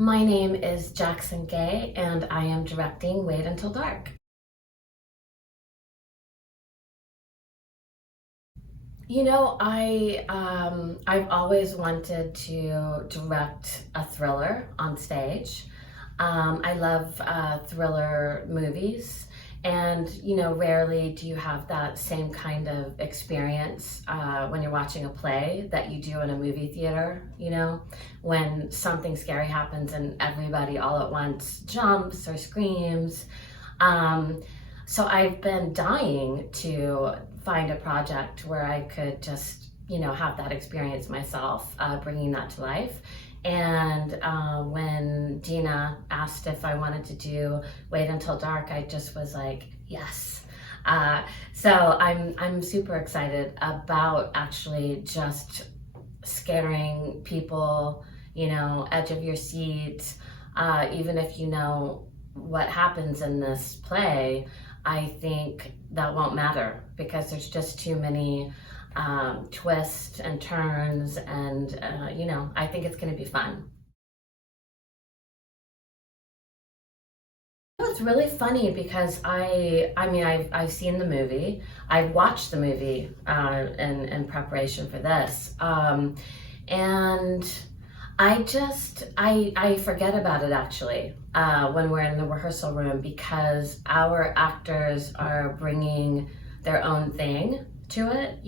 My name is Jackson Gay, and I am directing Wait Until Dark. I've always wanted to direct a thriller on stage. I love thriller movies, and rarely do you have that same kind of experience when you're watching a play that you do in a movie theater. When something scary happens and everybody all at once jumps or screams. So I've been dying to find a project where I could just, have that experience myself, bringing that to life. And when Dina asked if I wanted to do Wait Until Dark, I just was like, yes. So I'm super excited about actually just scaring people, edge of your seat, even if you know what happens in this play. I think that won't matter because there's just too many twists and turns, and I think it's going to be fun. It's really funny because I've seen the movie. I've watched the movie in preparation for this, and I forget about it actually when we're in the rehearsal room, because our actors are bringing their own thing to it,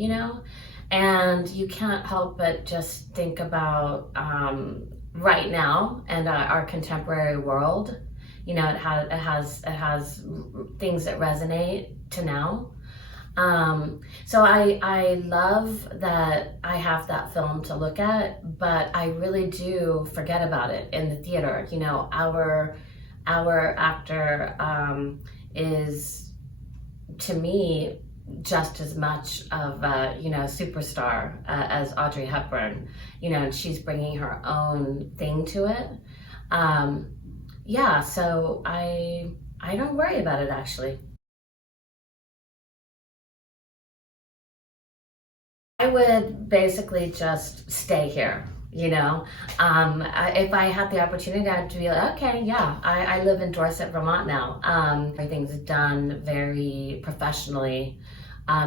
and you can't help but just think about right now and our contemporary world. It has things that resonate to now. So I love that I have that film to look at, but I really do forget about it in the theater. Our actor is, to me, just as much of a superstar as Audrey Hepburn. And she's bringing her own thing to it. So I don't worry about it actually. I would basically just stay here, if I had the opportunity, I'd be like, okay, yeah, I live in Dorset, Vermont now. Everything's done very professionally.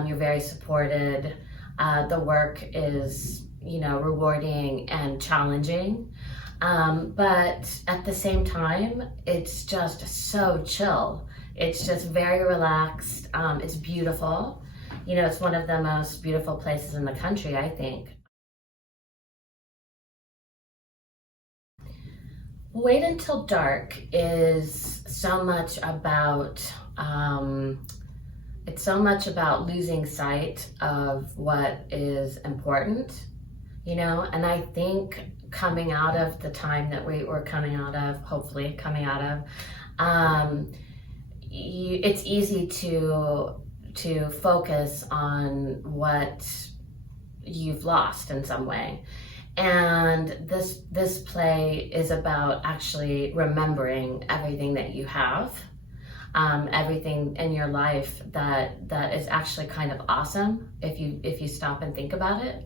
You're very supported. The work is, rewarding and challenging. But at the same time, it's just so chill. It's just very relaxed. It's beautiful. It's one of the most beautiful places in the country, I think. Wait Until Dark is so much about, it's so much about losing sight of what is important, and I think coming out of the time that we were coming out of, hopefully coming out of, it's easy to focus on what you've lost in some way. And this play is about actually remembering everything that you have, everything in your life that is actually kind of awesome if you stop and think about it,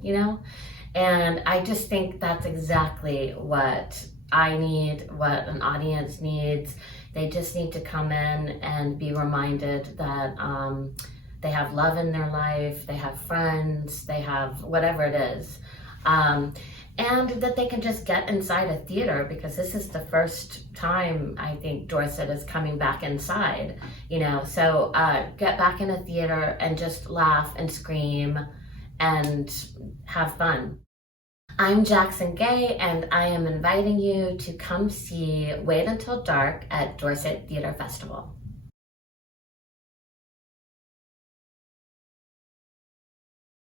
And I just think that's exactly what I need, what an audience needs. They just need to come in and be reminded that they have love in their life, they have friends, they have whatever it is. And that they can just get inside a theater, because this is the first time I think Dorset is coming back inside, So get back in a theater and just laugh and scream and have fun. I'm Jackson Gay, and I am inviting you to come see Wait Until Dark at Dorset Theatre Festival.